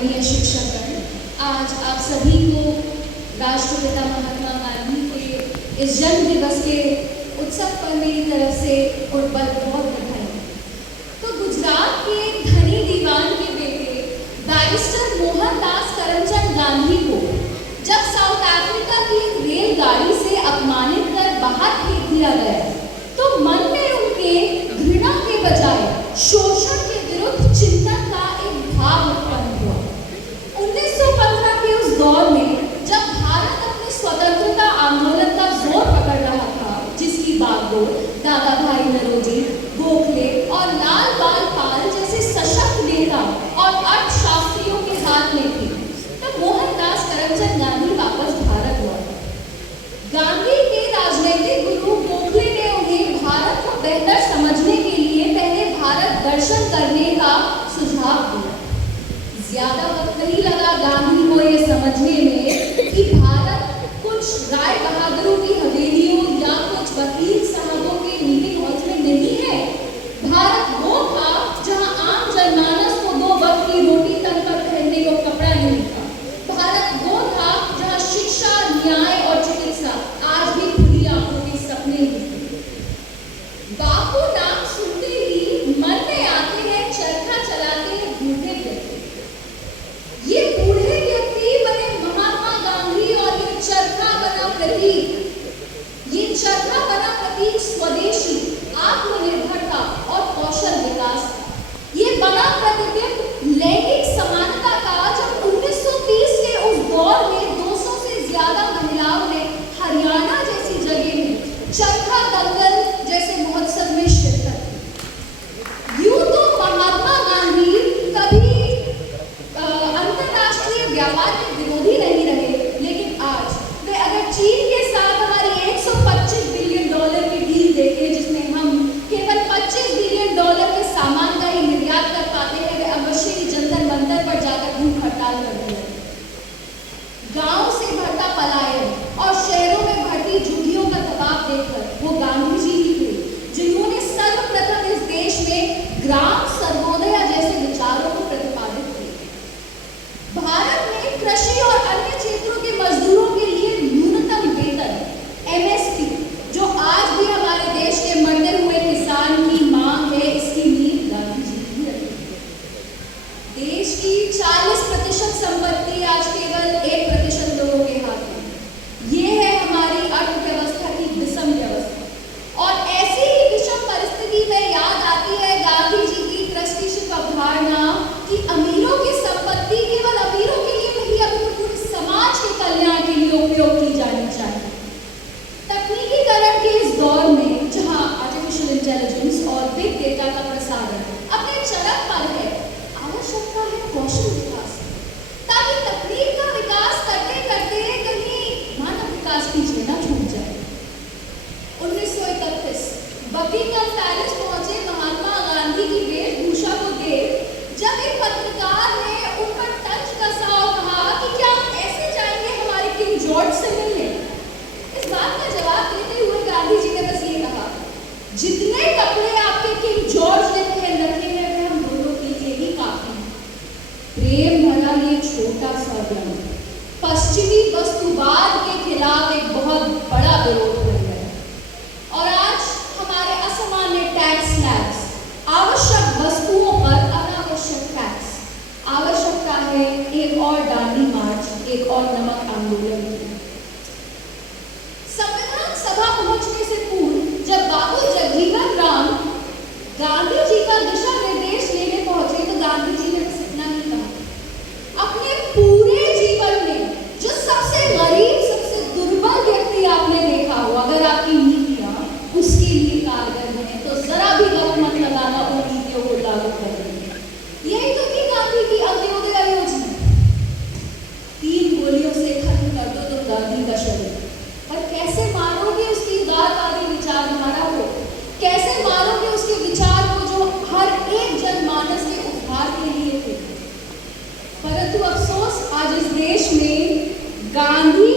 आदरणीय शिक्षकगण, आज आप सभी को राष्ट्रपिता महात्मा गांधी के इस जन्म दिवस के उत्सव पर मेरी तरफ से बहुत बधाई। तो गुजरात के धनी दीवान के बेटे बैरिस्टर मोहनदास करमचंद गांधी को जब साउथ अफ्रीका की एक रेलगाड़ी से अपमानित कर बाहर फेंक दिया गया तो मन में उनके घृणा के बजाय शोषण के विरुद्ध चिंतन का एक भाव उत्पन्न हुआ। 1915 के उस दौर में जब भारत अपने स्वतंत्रता आंदोलन का जोर पकड़ रहा था, जिसकी बागडोर दादा भाई नौरोजी, गोखले और लाल बाल पाल जैसे सशक्त नेता और अर्थशास्त्रियों के हाथ में थी, तब मोहनदास करमचंद गांधी वापस भारत लौटे। गांधी के राजनीतिक गुरु गोखले ने उन्हें भारत को बेहतर समझने के लिए पहले भारत दर्शन करने का सुझाव दिया। ज्यादा वक्त नहीं लगा गांधी को ये समझने में कि भारत कुछ राय बहादुरों की हवेलियों या कुछ वकील साहबों के मीटिंग हॉल्स में नहीं है। भारत वो था जहां आम जनमानस को 2 वक्त की रोटी तन पर पहनने को कपड़ा नहीं था। भारत वो था जहां शिक्षा, न्याय और चिकित्सा आज भी खुली आंखों के सपने ही थे। बापू नाम सुनते ही मन में आते हैं चरखा चलाते हैं बूढ़े व्यक्ति। ये बूढ़े व्यक्ति बने महात्मा गांधी और ये चरखा बना प्रतीक। ये चरखा बना प्रतीक स्वदेशी, आत्मनिर्भरता और कौशल विकास। ये बना प्रतिबिंब लैंगिक समानता का, जब 1930 के उस दौर में 200 से ज्यादा महिलाओं ने हरियाणा जैसी जगह में चरखा दंगल जैसे महोत्सव में शिरकत की। यूं तो महात्मा गांधी कभी अंतरराष्ट्रीय व्यापार के विरोधी नहीं रहे, लेकिन आज वे अगर चीन के साथ हमारी $125 बिलियन की डील देखें, जिसमें हम केवल $25 बिलियन के सामान का ही निर्यात कर पाते हैं, वे अवश्य ही जंतर मंतर पर जाकर भूख हड़ताल कर देंगे। गांव से बढ़ता पलायन और शहरों में बढ़ती झुग्गियों का दबाव देखकर वो गांधी जी ही थे जिन्होंने सर्वप्रथम इस देश में ग्राम सर्वोदय जैसे विचारों को प्रतिपादित किया। भारत में कृषि और अन्य क्षेत्रों के मजदूरों के लिए न्यूनतम वेतन MSP, जो आज भी हमारे देश के मरते हुए किसान की मांग है, इसकी नींव गांधी जी ही रखी। देश की 40% संपत्ति आज केवल 1% लोगों के हाथ में। ये है हमारी अर्थव्यवस्था की विषम व्यवस्था। और ऐसी ही विषम परिस्थिति में याद आती है गांधी जी की ट्रस्टीशिप अवधारणा कि अमीरों की संपत्ति केवल अमीरों के लिए नहीं, अभी पूरे समाज के कल्याण के लिए उपयोग की जानी चाहिए। तकनीकीकरण के इस दौर में जहां आर्टिफिशियल इंटेलिजेंस और बिग डेटा का प्रसारण अपने चरम पर है, आवश्यकता है कौशल विकास, ताकि तकनीक का विकास करते करते कहीं मानव विकास पीछे न छूट जाए। 1931 बकिंगम पैलेस पहुंचे महात्मा गांधी की वेशभूषा को देख जब एक पत्रकार ने उन पर तंज कसा और कहा कि क्या आप ऐसे जाएंगे हमारे किंग जॉर्ज से मिलने? इस बात का जवाब देते हुए गांधी जी ने बस ये कहा, जितने कपड़े आपके किंग जॉर्ज ने पहन रखे हैं वे हम दोनों के लिए ही काफी हैं। प्रेम भरा ये छोटा सा ग्रंथ पश्चिमी वस्तुवाद के खिलाफ एक बहुत बड़ा विरोध बन गया और आज हमारे असामान्य टैक्स स्लैब्स, आवश्यक वस्तुओं पर अनावश्यक टैक्स, आवश्यकता है एक और दांडी मार्च, एक और नमक आंदोलन। संविधान सभा पहुंचने से पूर्व जब बाबू जगजीवन राम गांधी जी का दिशा निर्देश लेने पहुंचे तो गांधी जी ने बस इतना ही कहा, अपने पूरे जीवन में जो सबसे गरीब, सबसे दुर्बल व्यक्ति आपने देखा हो, अगर आपकी नीतियां उसके लिए कारगर हैं तो जरा भी वक्त मत लगाना उन नीतियों को लागू करने में। यही तो थी गांधी की अंत्योदय योजना। 3 गोलियों से खत्म कर दो तो गांधी का शरीर, पर कैसे मारोगे उसकी उदारवादी विचारधारा को, कैसे मारोगे उसके विचार को जो हर एक जनमानस के उद्धार के लिए थे। परंतु अफसोस आज इस देश में गांधी